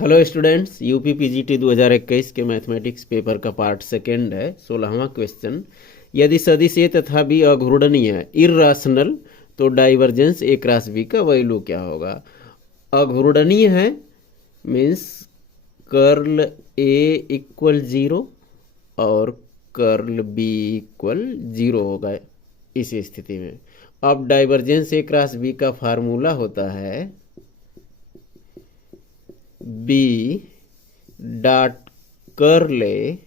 Hello students, UP PGT 2021 के mathematics paper का part second है। 16वां क्वेश्चन। यदि सदिश ए तथा बी अघूर्णनीय इर्राशनल तो डाइवर्जेंस ए क्रॉस बी का वैल्यू क्या होगा। अघूर्णनीय है मीन्स कर्ल ए इक्वल 0 और कर्ल बी इक्वल 0 होगा इस स्थिति में। अब डाइवर्जेंस ए क्रॉस बी का फार्मूला होता है B dot curl A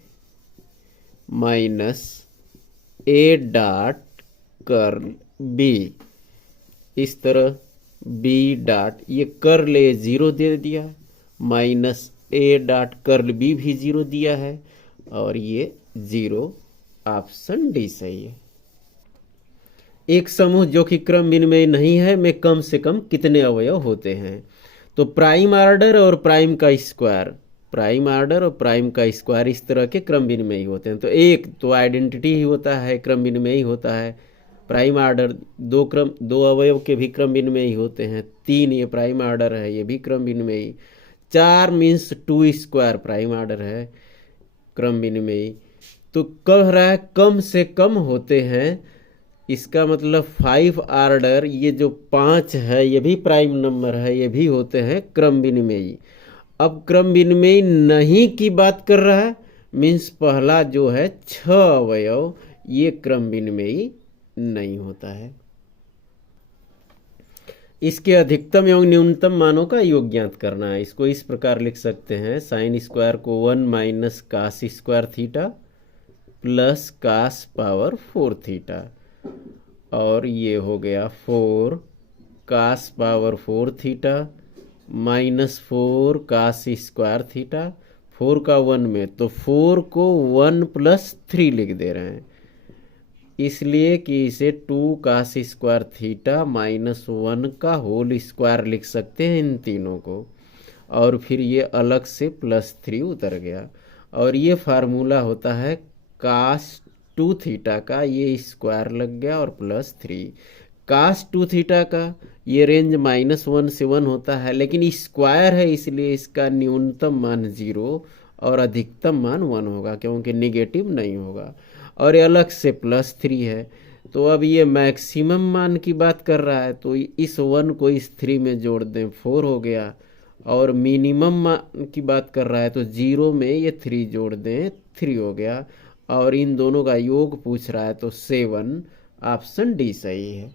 minus A dot curl B. इस तरह बी डॉट ये कर्ल ए 0 दे दिया है, minus A dot curl B भी 0 दिया है और ये 0। ऑप्शन डी सही है। एक समूह जो कि क्रम विनिमय नहीं है में कम से कम कितने अवयव होते हैं। तो प्राइम ऑर्डर और प्राइम का स्क्वायर, प्राइम ऑर्डर और प्राइम का स्क्वायर इस तरह के क्रम विनिमय होते हैं। तो एक तो आइडेंटिटी ही होता है, क्रम विनिमय होता है। प्राइम ऑर्डर दो अवयव के भी क्रम विनिमय होते हैं। 3 ये प्राइम ऑर्डर है, ये भी क्रम विनिमय। 4 मीन्स 2 स्क्वायर प्राइम ऑर्डर है, क्रम विनिमय। तो कह रहा है कम से कम होते हैं, इसका मतलब 5 ऑर्डर, ये जो 5 है ये भी प्राइम नंबर है, ये भी होते हैं क्रम विनिमयी। अब क्रम विनिमयी नहीं की बात कर रहा है, मीन्स पहला जो है 6 अवयव ये क्रम विनिमयी नहीं होता है। इसके अधिकतम एवं न्यूनतम मानों का योग ज्ञात करना है। इसको इस प्रकार लिख सकते हैं, साइन स्क्वायर को 1 minus cos square theta plus cos power 4 theta, और ये हो गया 4 cos power 4 theta minus 4 cos square theta. 4 का 1 में, तो 4 को 1 प्लस 3 लिख दे रहे हैं, इसलिए कि इसे 2 कास स्क्वायर थीटा माइनस 1 का होल स्क्वायर लिख सकते हैं इन तीनों को। और फिर ये अलग से प्लस 3 उतर गया, और ये फार्मूला होता है कास 2 थीटा का, ये स्क्वायर लग गया और प्लस 3। कास 2 थीटा का ये रेंज -1 से 1 होता है, लेकिन स्क्वायर है इसलिए इसका न्यूनतम मान 0 और अधिकतम मान 1 होगा, क्योंकि निगेटिव नहीं होगा। और ये अलग से प्लस 3 है, तो अब ये मैक्सिमम मान की बात कर रहा है, तो इस 1 को इस 3 में जोड़ दें, 4 हो गया। और मिनिमम मान की बात कर रहा है, तो 0 में ये 3 जोड़ दें, 3 हो गया। और इन दोनों का योग पूछ रहा है, तो 7। ऑप्शन डी सही है।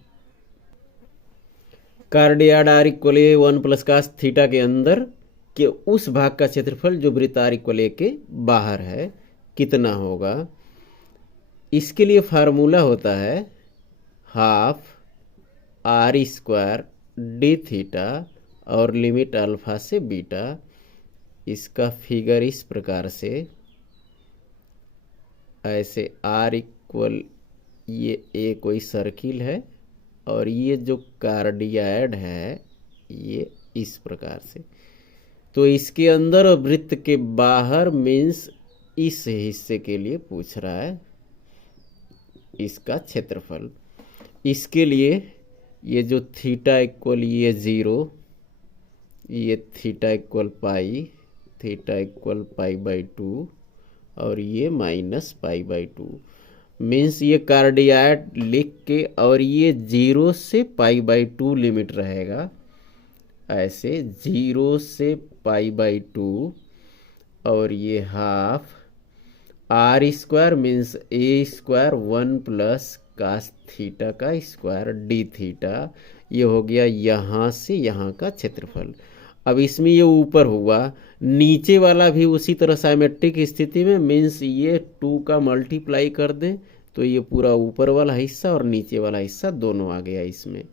Cardioid r equal 1 plus cos theta के अंदर के उस भाग का क्षेत्रफल जो वृत्तार इक्वल के बाहर है कितना होगा। इसके लिए फार्मूला होता है half r square d theta और लिमिट अल्फा से बीटा। इसका फिगर इस प्रकार से, ऐसे आर इक्वल ये ए कोई सर्किल है और ये जो कार्डियाड है ये इस प्रकार से। तो इसके अंदर और वृत्त के बाहर मीन्स इस हिस्से के लिए पूछ रहा है इसका क्षेत्रफल। इसके लिए ये जो थीटा इक्वल ये 0, ये theta equal pi, theta equal पाई/2 और ये माइनस पाई/2, मीन्स ये कार्डियाड लिख के, और ये 0 से पाई/2 लिमिट रहेगा, ऐसे 0 से पाई/2। और ये half r square means a square 1 plus cos theta का स्क्वायर डी थीटा, ये हो गया यहाँ से यहाँ का क्षेत्रफल। अब इसमें ये ऊपर हुआ, नीचे वाला भी उसी तरह साइमेट्रिक स्थिति में, मीन्स ये 2 का मल्टीप्लाई कर दें तो ये पूरा ऊपर वाला हिस्सा और नीचे वाला हिस्सा दोनों आ गया इसमें।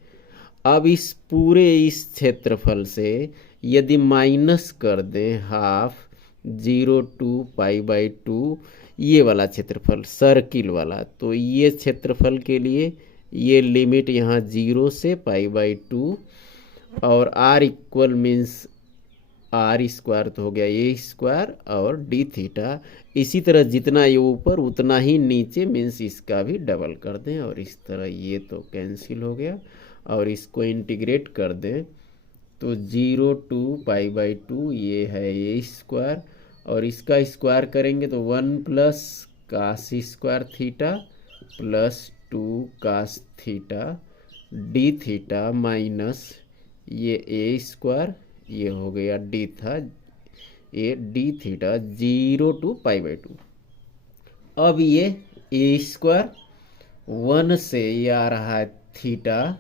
अब इस पूरे इस क्षेत्रफल से यदि माइनस कर दें हाफ 0 to पाई/2 ये वाला क्षेत्रफल सर्किल वाला, तो ये क्षेत्रफल के लिए ये लिमिट यहाँ 0 से पाई/2 और r equal means r square तो हो गया ए स्क्वायर और डी थीटा। इसी तरह जितना ये ऊपर उतना ही नीचे, मीन्स इसका भी डबल कर दें और इस तरह ये तो कैंसिल हो गया। और इसको इंटीग्रेट कर दें तो 0 to π/2 ये है ए स्क्वायर, और इसका स्क्वायर करेंगे तो 1 plus cos square theta plus 2 cos theta d theta minus ये ए स्क्वायर, ये हो गया डी था ये डी थीटा 0 to π/2। अब ये ए स्क्वायर 1 से ये आ रहा है थीटा,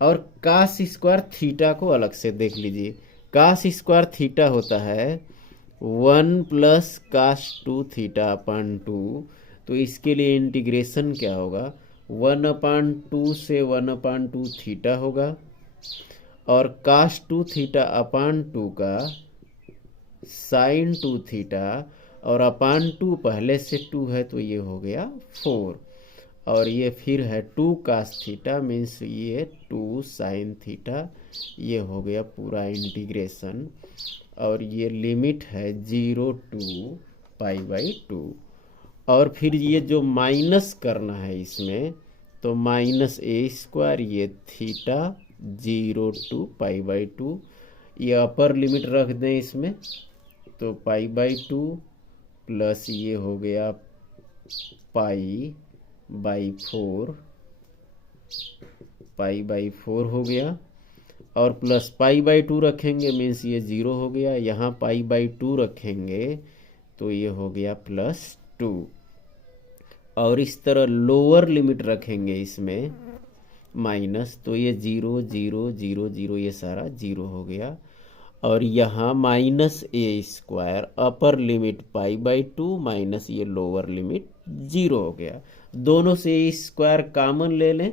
और कास स्क्वायर थीटा को अलग से देख लीजिए। कास स्क्वायर थीटा होता है 1 प्लस कास 2 थीटा अपान 2, तो इसके लिए इंटीग्रेशन क्या होगा, 1/2 से 1/2 थीटा होगा, और कास 2 थीटा अपान 2 का साइन 2 थीटा, और अपान 2 पहले से 2 है तो ये हो गया 4, और ये फिर है 2 कास थीटा मीन्स ये 2 साइन थीटा, ये हो गया पूरा इंटीग्रेशन, और ये लिमिट है 0 to π/2। और फिर ये जो माइनस करना है इसमें, तो माइनस ए स्क्वायर ये थीटा 0 to π/2, ये अपर लिमिट रख दें इसमें, तो π/2 प्लस ये हो गया π/4 हो गया, और प्लस π/2 रखेंगे मीन्स ये 0 हो गया, यहाँ π/2 रखेंगे तो ये हो गया +2, और इस तरह लोअर लिमिट रखेंगे इसमें माइनस, तो ये 0 0 0 0 ये सारा 0 हो गया, और यहाँ माइनस ए स्क्वायर अपर लिमिट π/2 माइनस ये लोअर लिमिट 0 हो गया। दोनों से ए स्क्वायर कॉमन ले लें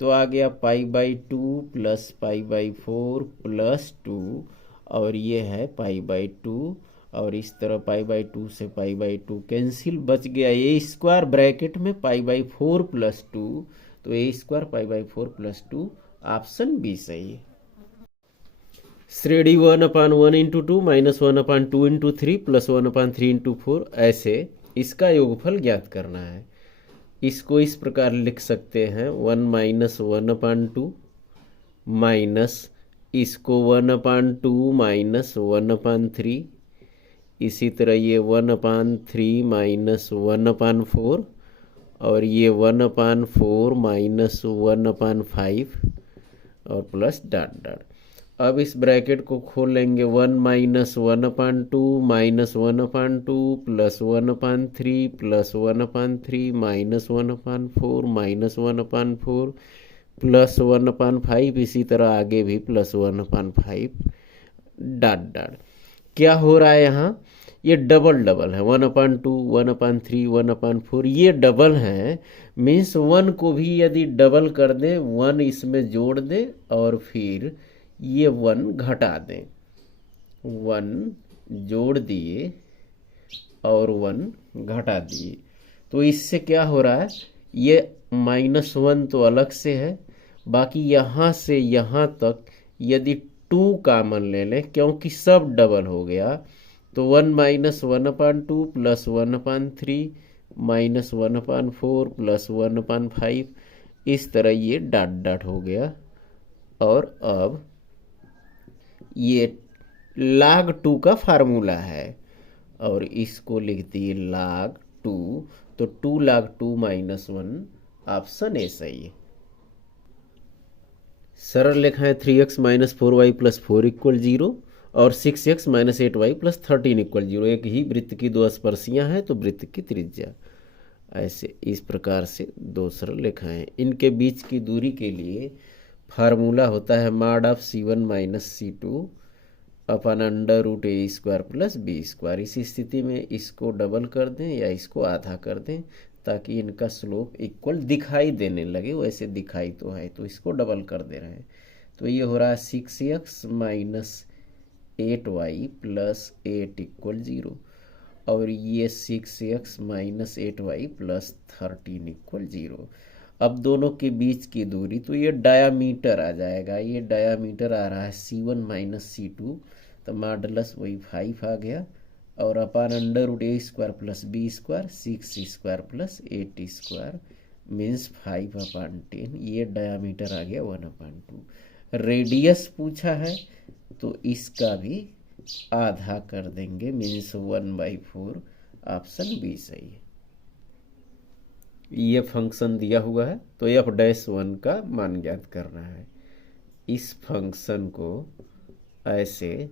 तो आ गया π/2 प्लस π/4 प्लस 2, और ये है π/2, और इस तरह π/2 से π/2 कैंसिल, बच गया ए स्क्वायर ब्रैकेट में π/4 प्लस 2, तो ए स्क्वायर π/4 प्लस 2 ऑप्शन बी सही है। श्रेणी 1/1 × 2 माइनस 1/2 × 3 प्लस 1/3 × 4, ऐसे इसका योगफल ज्ञात करना है। इसको इस प्रकार लिख सकते हैं 1 - 1/2 माइनस इसको 1/2 माइनस 1/3, इसी तरह ये 1/3 माइनस 1/4, और ये 1/4 माइनस 1/5, और प्लस डॉट डॉट। अब इस ब्रैकेट को खोल लेंगे, 1 - 1/2 minus 1/2 plus 1/3 plus 1/3 minus 1/4 minus 1/4 plus 1/5, इसी तरह आगे भी प्लस 1/5 डॉट डॉट। क्या हो रहा है यहाँ, ये डबल डबल है, 1/2 1/3 1/4, ये डबल है मीन्स 1 को भी यदि डबल कर दें 1 इसमें जोड़ दें, और फिर ये 1 घटा दें, 1 जोड़ दिए और 1 घटा दिए, तो इससे क्या हो रहा है, ये -1 तो अलग से है, बाकी यहाँ से यहाँ तक यदि 2 कॉमन ले लें क्योंकि सब डबल हो गया, तो 1 - 1/2 प्लस 1/3 माइनस 1/4 प्लस 1/5, इस तरह ये डॉट डॉट हो गया, और अब ये log 2 का फार्मूला है, और इसको लिख दिए log 2, तो 2 log 2 - 1 ऑप्शन ए सही है। सरल रेखा है 3x - 4y + 4 = 0 और 6x - 8y + 13 = 0। एक ही वृत्त की दो स्पर्शियां हैं तो वृत्त की त्रिज्या, ऐसे इस प्रकार से दो सरल रेखाएं, इनके बीच की दूरी के लिए फार्मूला होता है mod of C1 - C2 upon √a² + b²। इस स्थिति में इसको डबल कर दें या इसको आधा कर दें ताकि इनका स्लोप इक्वल दिखाई देने लगे, वैसे दिखाई तो है, तो इसको डबल कर दे रहे हैं, तो ये हो रहा है 6x - 8y + 8 = 0, और ये 6x - 8y + 13 = 0। अब दोनों के बीच की दूरी, तो ये डायामीटर आ जाएगा, ये डायामीटर आ रहा है C1 - C2, तो मॉडुलस वही 5 आ गया, और अपन √a² + b², 6² + 8² मीन्स 5/10, ये डायामीटर आ गया 1/2। रेडियस पूछा है तो इसका भी आधा कर देंगे, मीन्स 1/4। ऑप्शन बी सही है। ये फंक्शन दिया हुआ है तो f'(1) का मान ज्ञात करना है। इस फंक्शन को ऐसे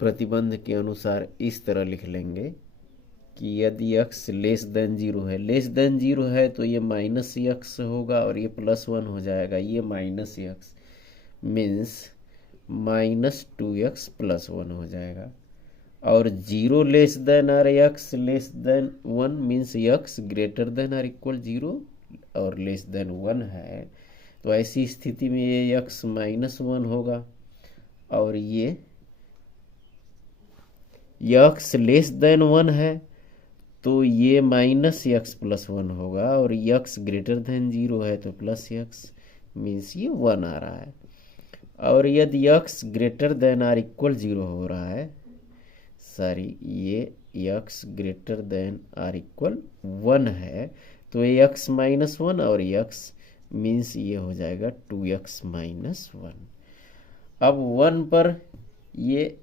प्रतिबंध के अनुसार इस तरह लिख लेंगे कि यदि x <0 है, <0 है तो ये -x होगा और ये +1 हो जाएगा, ये -x मीन्स -2x +1 हो जाएगा। और 0 < x <1 मीन्स x > 0 और <1 है, तो ऐसी स्थिति में ये x -1 होगा और ये x <1 है तो ये -x +1 होगा और x > 0 है तो +x मीन्स ये 1 आ रहा है। और यदि x > 0 हो रहा है, ये x > 1 है तो ये x -1 और x मीन्स ये हो जाएगा 2x -1। अब 1 पर ये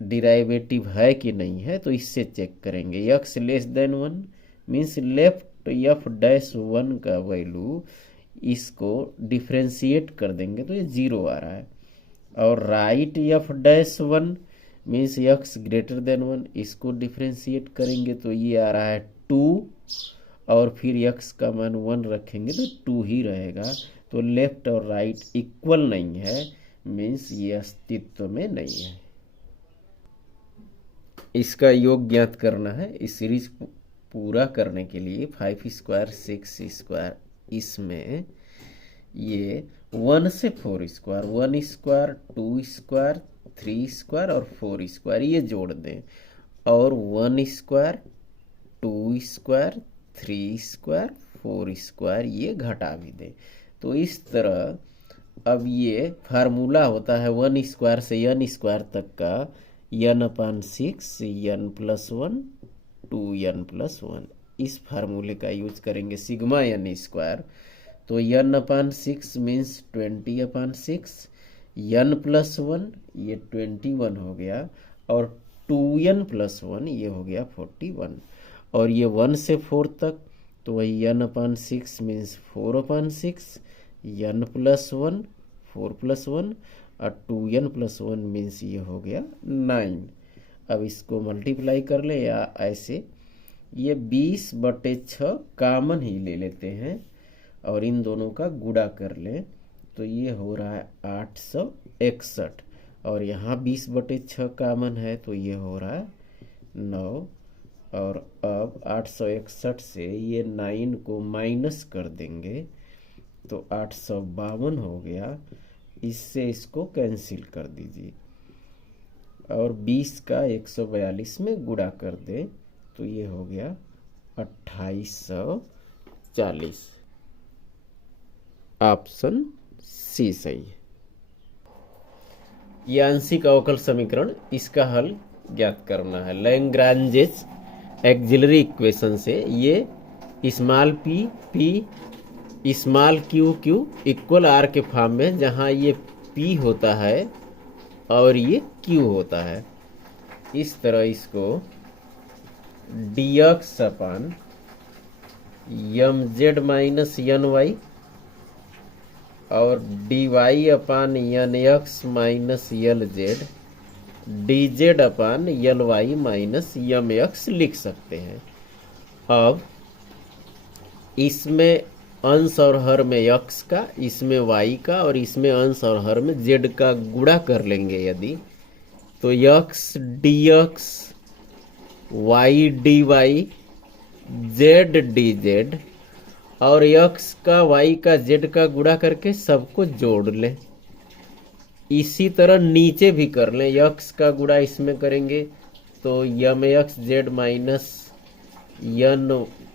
डिराइवेटिव है कि नहीं है तो इससे चेक करेंगे। x < 1 मीन्स लेफ्ट f'(1) का वैल्यू इसको डिफ्रेंशिएट कर देंगे तो ये 0 आ रहा है, और राइट f'(1) मीन्स x > 1 इसको डिफ्रेंशिएट करेंगे तो ये आ रहा है 2, और फिर x का मान 1 रखेंगे तो 2 ही रहेगा। तो लेफ्ट और राइट इक्वल नहीं है, मीन्स ये अस्तित्व में नहीं है। इसका योग ज्ञात करना है। इस सीरीज पूरा करने के लिए 5² 6², इसमें ये 1 से 4², 1², 2², 3² और 4² ये जोड़ दें, और 1², 2², 3², 4² ये घटा भी दें। तो इस तरह अब ये फार्मूला होता है 1² से n² तक का n/6 n+1 2n+1। इस फार्मूले का यूज करेंगे सिग्मा n², तो n/6 मीन्स 20/6, n+1 ये 21 हो गया, और 2n+1 ये हो गया 41, और ये 1 से 4 तक तो वही n/6 मीन्स 4/6, n+1 4+1 और 2n+1 मीन्स ये हो गया 9। अब इसको मल्टीप्लाई कर ले या ऐसे ये 20/6 कॉमन ही ले लेते हैं और इन दोनों का गुणा कर ले तो ये हो रहा है 861, और यहाँ 20/6 कॉमन है तो ये हो रहा है 9। और अब 861 से ये 9 को माइनस कर देंगे तो 852 हो गया। इससे इसको कैंसिल कर दीजिए और 20 का 142 में गुणा कर दे तो ये हो गया 2840। ऑप्शन सी सही है। ये आंशिक अवकल समीकरण, इसका हल ज्ञात करना है। लैग्रांजेस ऑक्सिलरी इक्वेशन से ये small p small q equal r के फॉर्म में, जहाँ ये p होता है और ये q होता है। इस तरह इसको dx/mz - ny और dy/nx - lz dz/ly - mx लिख सकते हैं। अब इसमें अंश और हर में x का, इसमें y का और इसमें अंश और हर में z का गुणा कर लेंगे यदि, तो x dx, y dy, z dz और x का y का z का गुणा करके सबको जोड़ लें। इसी तरह नीचे भी कर लें, x का गुणा इसमें करेंगे तो mx z -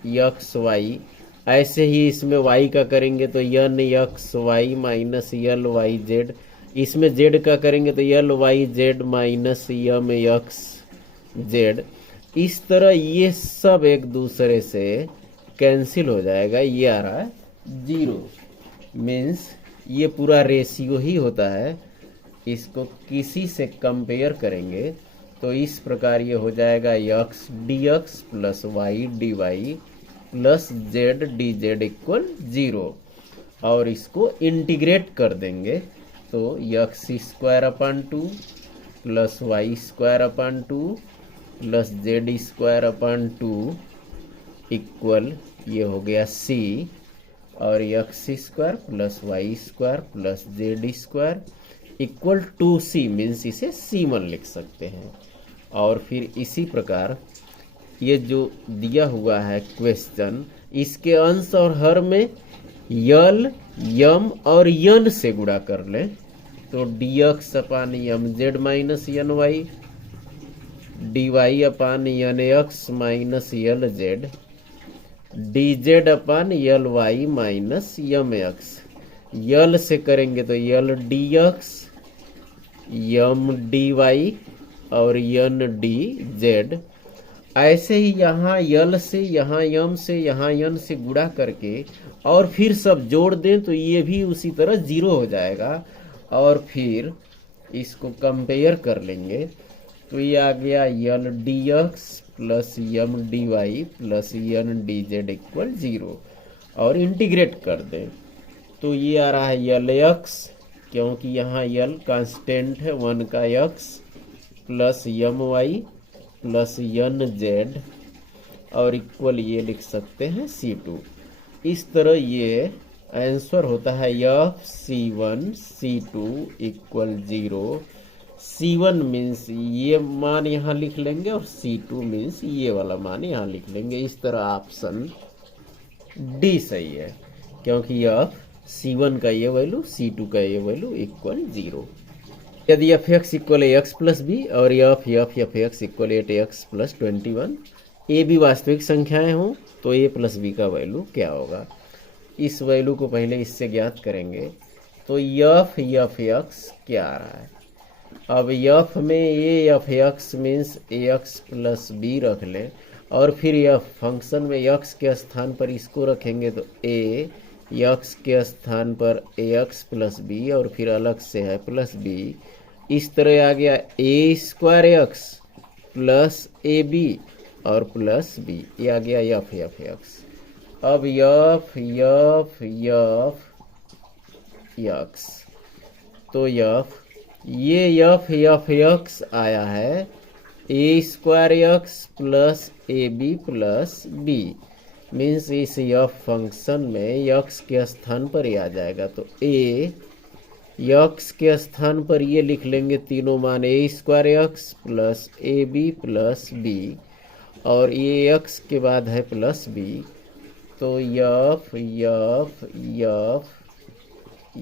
nxy, ऐसे ही इसमें y का करेंगे तो nxy - lyz, इसमें z का करेंगे तो lyz - mxz। इस तरह ये सब एक दूसरे से कैंसिल हो जाएगा। ये आ रहा है 0, मीन्स ये पूरा रेशियो ही होता है, इसको किसी से कंपेयर करेंगे तो इस प्रकार ये हो जाएगा x d x plus y d y plus z d z equal 0। और इसको इंटीग्रेट कर देंगे तो x square upon 2 plus y square upon 2 plus z square upon 2 equal ये हो गया सी, और x square plus y square plus z square equal 2c means इसे c1 लिख सकते हैं। और फिर इसी प्रकार ये जो दिया हुआ है क्वेश्चन, इसके अंश और हर में यल यम और यन से गुणा कर लें तो dx अपान यम जेड माइनस यन वाई, dy अपान यन एक्स माइनस यल जेड, dz अपान यल वाई माइनस यम एक्स। यल से करेंगे तो यल dx यम dy और यन डी जेड। ऐसे ही यहाँ यल से, यहाँ यम से, यहाँ यन से गुणा करके और फिर सब जोड़ दें तो ये भी उसी तरह 0 हो जाएगा। और फिर इसको कंपेयर कर लेंगे तो ये आ गया l d x plus m d y plus n d z equal 0। और इंटीग्रेट कर दें तो ये आ रहा है यल एक्स, क्योंकि यहाँ यल कांस्टेंट है 1 का एक्स, प्लस यम वाई प्लस यन जेड और इक्वल ये लिख सकते हैं C2। इस तरह ये आंसर होता है F C1 C2 equal 0। C1 means ये मान यहाँ लिख लेंगे और C2 मीन्स ये वाला मान यहाँ लिख लेंगे। इस तरह ऑप्शन डी सही है, क्योंकि एफ C1 का ये वैल्यू C2 का ये वैल्यू इक्वल 0। यदि f x equal x plus b और f x equal 8x plus 21 a भी वास्तविक संख्याएं हों तो ए प्लस बी का वैल्यू क्या होगा। इस वैल्यू को पहले इससे ज्ञात करेंगे तो एफ एक्स क्या आ रहा है। अब एफ में F x means x plus b रख लें और फिर एफ फंक्शन में एक्स के स्थान पर इसको रखेंगे तो ए एक्स के स्थान पर एक्स प्लस बी और फिर अलग से है प्लस बी। इस तरह आ गया a square x plus a b और प्लस बी, ये आ गया एफ एक्स। अब एफ एक्स तो एफ एक्स आया है a square x plus a b plus b, means इस एफ फंक्शन में एक्स के स्थान पर ही आ जाएगा तो ए एक्स के स्थान पर ये लिख लेंगे तीनों मान a square x plus a b plus b और ये एक्स के बाद है प्लस बी तो एफ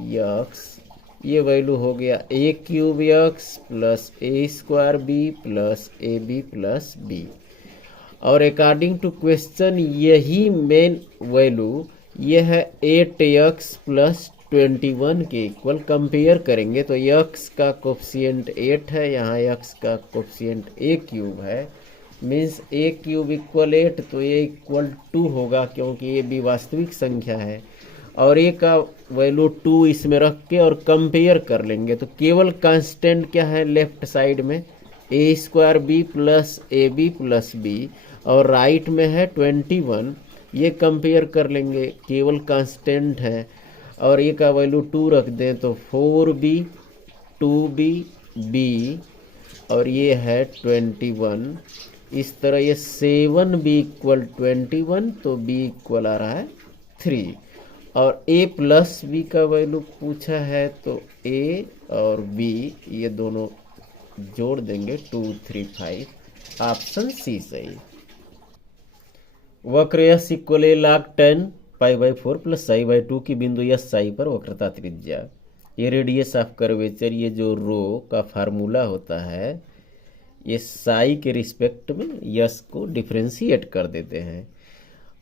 एक्स ये वैल्यू हो गया a cube x plus a square b plus a b plus b. और अकॉर्डिंग टू क्वेश्चन यही मेन वैल्यू ये है 8x प्लस 21 के इक्वल। कंपेयर करेंगे तो x का कोफिशिएंट 8 है, यहाँ x का कोफिशिएंट a क्यूब है, मीन्स a क्यूब इक्वल 8 तो a इक्वल 2 होगा, क्योंकि ये भी वास्तविक संख्या है। और a का वैल्यू 2 इसमें रख के और कंपेयर कर लेंगे तो केवल कांस्टेंट क्या है लेफ्ट साइड में a square b plus a b plus b और राइट में है 21। ये कंपेयर कर लेंगे, केवल कांस्टेंट है और ये का वैल्यू 2 रख दें तो 4b 2b b और ये है 21। इस तरह ये 7b इक्वल 21 तो b इक्वल आ रहा है 3। और a प्लस बी का वैल्यू पूछा है तो a और b ये दोनों जोड़ देंगे 2 3 5, ऑप्शन सी सही। वक्र s equal a log 10 π/4 plus psi by 2 की बिंदु एस साई पर वक्रता त्रिज्या। ये रेडियस ऑफ कर्वेचर, ये जो रो का फार्मूला होता है ये साई के रिस्पेक्ट में यस को डिफ्रेंशिएट कर देते हैं,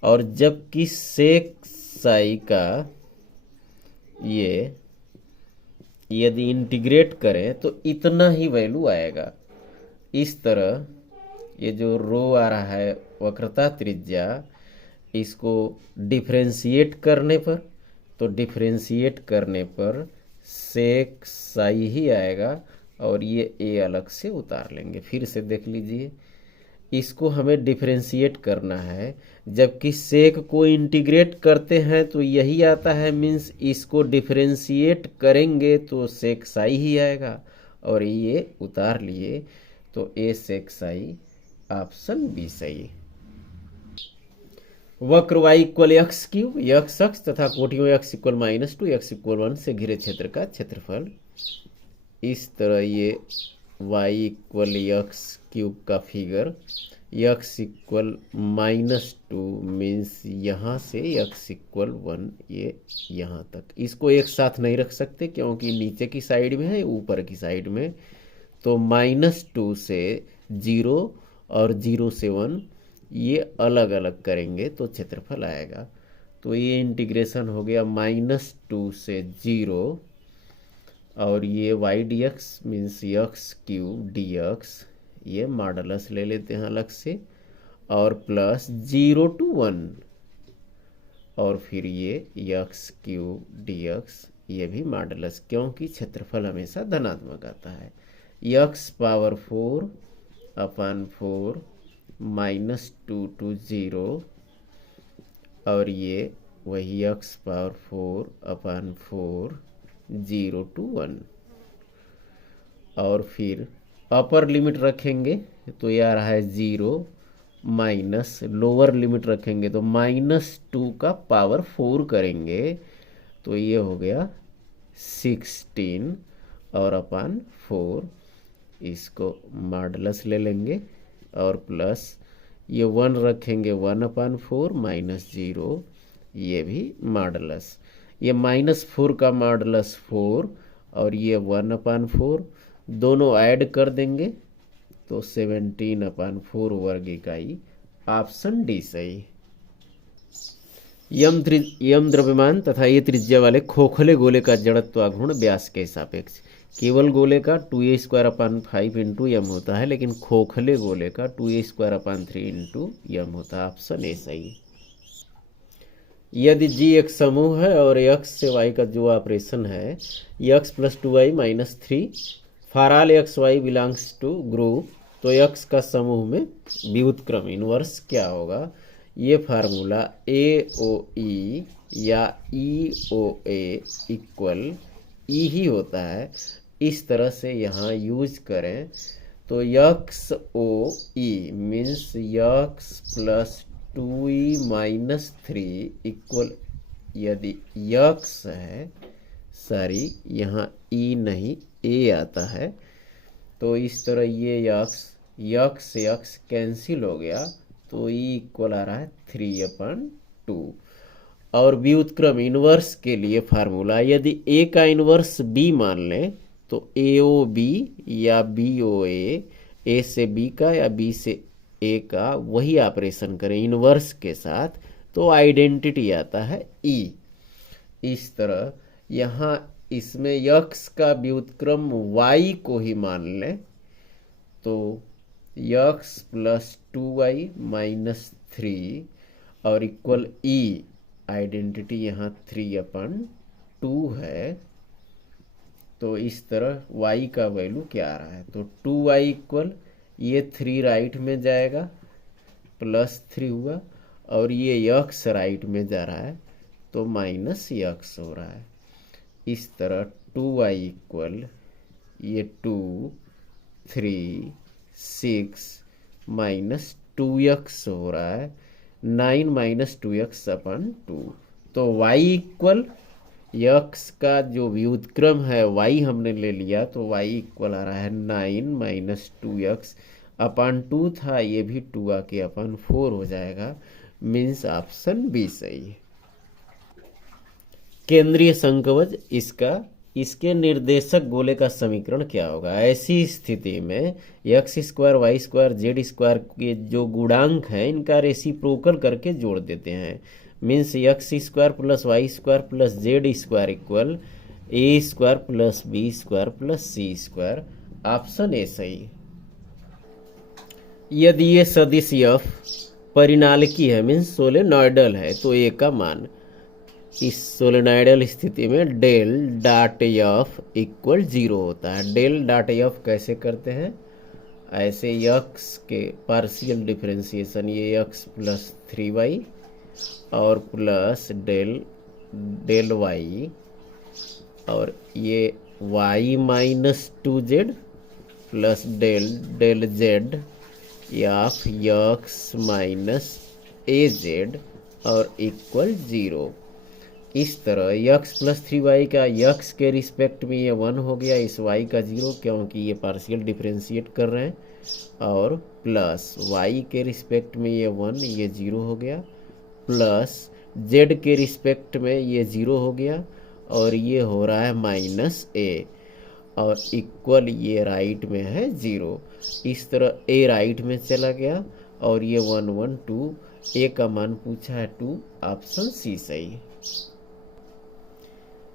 और जबकि सेक साई का ये यदि इंटीग्रेट करें तो इतना ही वैल्यू आएगा। इस तरह ये जो रो आ रहा है वक्रता त्रिज्या, इसको डिफ्रेंशिएट करने पर तो डिफरेंशिएट करने पर सेक साई ही आएगा और ये ए अलग से उतार लेंगे। फिर से देख लीजिए, इसको हमें डिफरेंशिएट करना है, जबकि सेक को इंटीग्रेट करते हैं तो यही आता है, मीन्स इसको डिफरेंशिएट करेंगे तो सेक साई ही आएगा और ये उतार लिए तो ए सेक साई, ऑप्शन बी सही। वक्र y equal x cube, x अक्ष तथा कोटियों x इक्वल -2 x इक्वल 1 से घिरे क्षेत्र का क्षेत्रफल। इस तरह ये y इक्वल एक्स क्यूब का फिगर, x इक्वल -2 मीन्स यहाँ से x इक्वल 1, ये यहाँ तक। इसको एक साथ नहीं रख सकते क्योंकि नीचे की साइड में है, ऊपर की साइड में, तो -2 से 0 और 0 से 1 ये अलग अलग करेंगे तो क्षेत्रफल आएगा। तो ये इंटीग्रेशन हो गया -2 से 0 और ये y d x means x cube d x, ये मॉडुलस ले लेते हैं अलग से, और प्लस 0 to 1 और फिर ये एक्स क्यूब डी एक्स, ये भी मॉडुलस, क्योंकि क्षेत्रफल हमेशा धनात्मक आता है। एक्स पावर 4 अपॉन 4 -2 to 0 और ये वही एक्स पावर 4 अपॉन 4 0 to 1 और फिर अपर लिमिट रखेंगे तो ये आ रहा है 0 माइनस लोअर लिमिट रखेंगे तो -2 का पावर 4 करेंगे तो ये हो गया 16 और अपॉन 4, इसको मॉडुलस ले लेंगे और प्लस ये 1 रखेंगे 1 अपॉन 4 -0, ये भी मॉडुलस, ये -4 का मॉडुलस 4 और ये 1 अपॉन 4 दोनों ऐड कर देंगे तो 17 अपॉन 4 वर्ग इकाई, ऑप्शन डी सही। यम द्रव्यमान तथा ये त्रिज्या वाले खोखले गोले का जड़त्वाघूर्ण व्यास के सापेक्ष। केवल गोले का 2a² अपॉन 5 इंटू यम होता है, लेकिन खोखले गोले का 2a² अपॉन 3 इंटू यम होता है, ऑप्शन ए सही। यदि g एक समूह है और x से y का जो ऑपरेशन है x + 2y - 3 for all x y belongs to group, तो x का समूह में व्युत्क्रम इनवर्स क्या होगा? ये फार्मूला AOE या EOA इक्वल E ही होता है। इस तरह से यहाँ यूज करें तो XOE means x + 2e - 3 equal, यदि x है, सॉरी यहाँ E नहीं A आता है, तो इस तरह ये x से x कैंसिल हो गया तो E इक्वल आ रहा है 3/2। और व्युत्क्रम इनवर्स के लिए फार्मूला, यदि A का इनवर्स B मान लें तो AOB या BOA, A से B का या B से A का वही ऑपरेशन करें इनवर्स के साथ तो आइडेंटिटी आता है E। इस तरह यहाँ इसमें x का व्युत्क्रम y को ही मान लें तो x + 2y - 3 और इक्वल E, आइडेंटिटी यहाँ 3/2 है। तो इस तरह y का वैल्यू क्या आ रहा है, तो 2y इक्वल, ये 3 राइट में जाएगा +3 हुआ और ये x राइट में जा रहा है तो -x हो रहा है। इस तरह 2y इक्वल ये 2 3 6 -2x हो रहा है, 9 - 2x/2। तो y इक्वल x का जो व्युत्क्रम है y हमने ले लिया तो y इक्वल आ रहा है 9 - 2x/2 था, ये भी 2 आके अपन 4 हो जाएगा, मीन्स ऑप्शन बी सही है। केंद्रीय संकवच इसके निर्देशक गोले का समीकरण क्या होगा? ऐसी स्थिति में x² y² z² के जो गुणांक हैं इनका रेसिप्रोकल करके जोड़ देते हैं, means x² + y² + z² equal a² + b² + c², option A सही। यदि ये सदिश f परिनालिकी है मीन्स सोलेनॉइडल है तो a का मान इस सोलेनॉइडल स्थिति में डेल डॉट एफ इक्वल 0 होता है। डेल डॉट एफ कैसे करते हैं, ऐसे यक्स के पार्शियल डिफरेंशिएशन, ये यक्स प्लस 3y और प्लस डेल डेल वाई, और ये y minus 2z plus del del z of x minus a z और इक्वल 0। इस तरह यक्स प्लस 3y का यक्स के रिस्पेक्ट में ये 1 हो गया, इस y का 0 क्योंकि ये पार्शियल डिफरेंशिएट कर रहे हैं, और प्लस y के रिस्पेक्ट में ये 1, ये 0 हो गया, प्लस z के रिस्पेक्ट में ये 0 हो गया, और ये हो रहा है माइनस a, और इक्वल ये राइट में है 0। इस तरह a राइट में चला गया और ये 1 1 2, a का मान पूछा है 2, ऑप्शन सी सही है।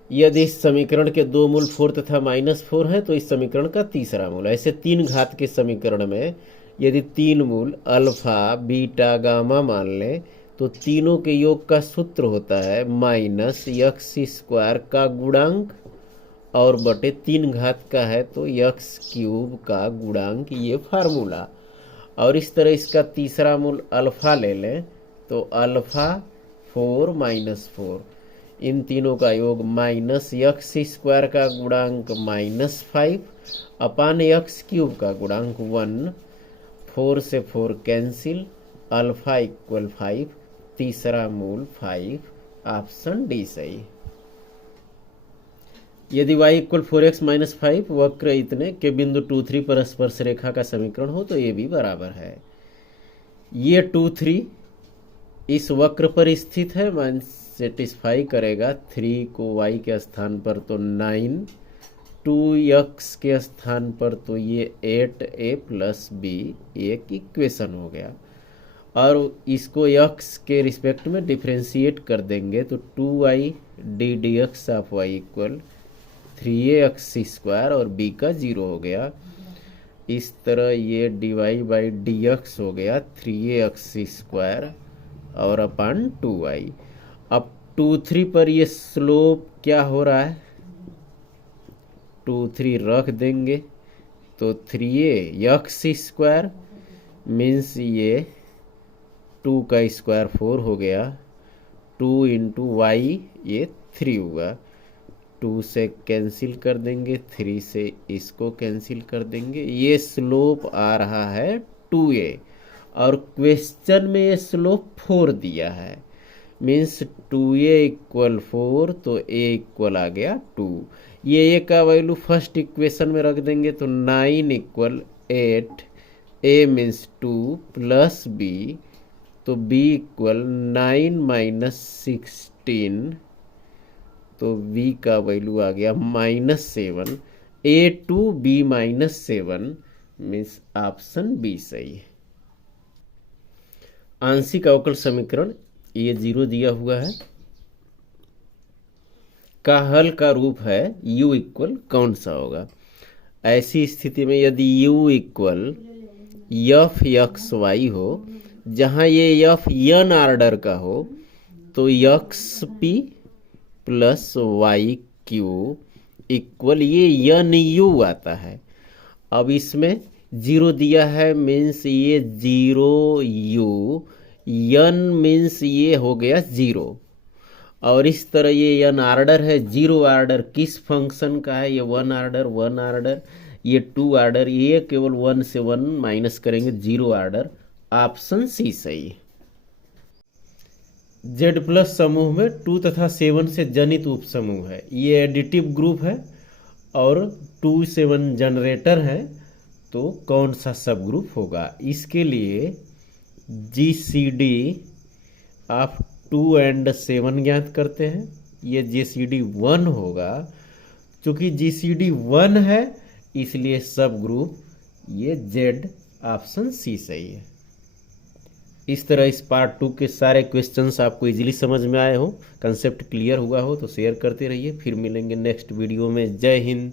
यदि इस समीकरण के 2 मूल 4 तथा -4 हैं तो इस समीकरण का तीसरा मूल। ऐसे 3 घात के समीकरण में यदि 3 मूल अल्फा बीटा गामा मान लें तो तीनों के योग का सूत्र होता है माइनस यक्स स्क्वायर का गुणांक और बटे 3 घात का है तो यक्स क्यूब का गुणांक, ये फार्मूला। और इस तरह इसका तीसरा मूल अल्फा ले लें तो अल्फा 4 -4, इन तीनों का योग माइनस यक्स स्क्वायर का गुणांक -5 अपान यक्स क्यूब का गुणांक 1, 4 से 4 कैंसिल, अल्फा इक्वल 5, तीसरा मूल 5, ऑप्शन डी सही। यदि y इक्वल 4x - 5 वक्र इतने के बिंदु 2 3 पर स्पर्श रेखा का समीकरण हो तो ये भी बराबर है। ये 2 3 इस वक्र पर स्थित है, मान सेटिस्फाई करेगा 3 को y के स्थान पर तो 9, 2x के स्थान पर तो ये 8a प्लस b, एक इक्वेशन हो गया। और इसको x के रिस्पेक्ट में डिफ्रेंशिएट कर देंगे तो 2y D D x of y equal 3ax square और b का 0 हो गया। इस तरह ये dy बाई डी एक्स हो गया 3ax स्क्वायर और अपान 2y। अब 2 3 पर ये स्लोप क्या हो रहा है, 2 3 रख देंगे तो 3ax स्क्वायर मीन्स ये 2 का स्क्वायर 4 हो गया, 2 इंटू वाई ये 3 हुआ, 2 से कैंसिल कर देंगे, 3 से इसको कैंसिल कर देंगे, ये स्लोप आ रहा है 2a और क्वेश्चन में ये स्लोप 4 दिया है, मीन्स 2a इक्वल 4 तो a इक्वल आ गया 2। ये a का वैल्यू फर्स्ट इक्वेशन में रख देंगे तो 9 equal 8, a means 2 plus b तो b इक्वल 9 माइनस 16 तो b का वैल्यू आ गया -7, a to b -7 means option B सही है। आंशिक अवकल समीकरण ये 0 दिया हुआ है का हल का रूप है u इक्वल कौन सा होगा। ऐसी स्थिति में यदि u equal F x y हो, जहां ये एफ n आर्डर का हो तो x p plus y q equal ये n u आता है। अब इसमें 0 दिया है मीन्स ये 0 u, n मीन्स ये हो गया 0। और इस तरह ये n आर्डर है, 0 आर्डर किस फंक्शन का है, ये 1 आर्डर, 1 आर्डर, ये 2 आर्डर, ये केवल 1 से 1 माइनस करेंगे, 0 आर्डर, ऑप्शन सी सही है। Z प्लस समूह में 2 तथा 7 से जनित उप समूह है, ये एडिटिव ग्रुप है और 2 7 जनरेटर है, तो कौन सा सब ग्रुप होगा। इसके लिए GCD ऑफ 2 and 7 ज्ञात करते हैं, ये GCD 1 होगा, चूंकि GCD 1 है इसलिए सब ग्रुप ये Z, ऑप्शन सी सही है। इस तरह इस पार्ट 2 के सारे क्वेश्चंस आपको इजीली समझ में आए हो, कंसेप्ट क्लियर हुआ हो तो शेयर करते रहिए। फिर मिलेंगे नेक्स्ट वीडियो में। जय हिंद।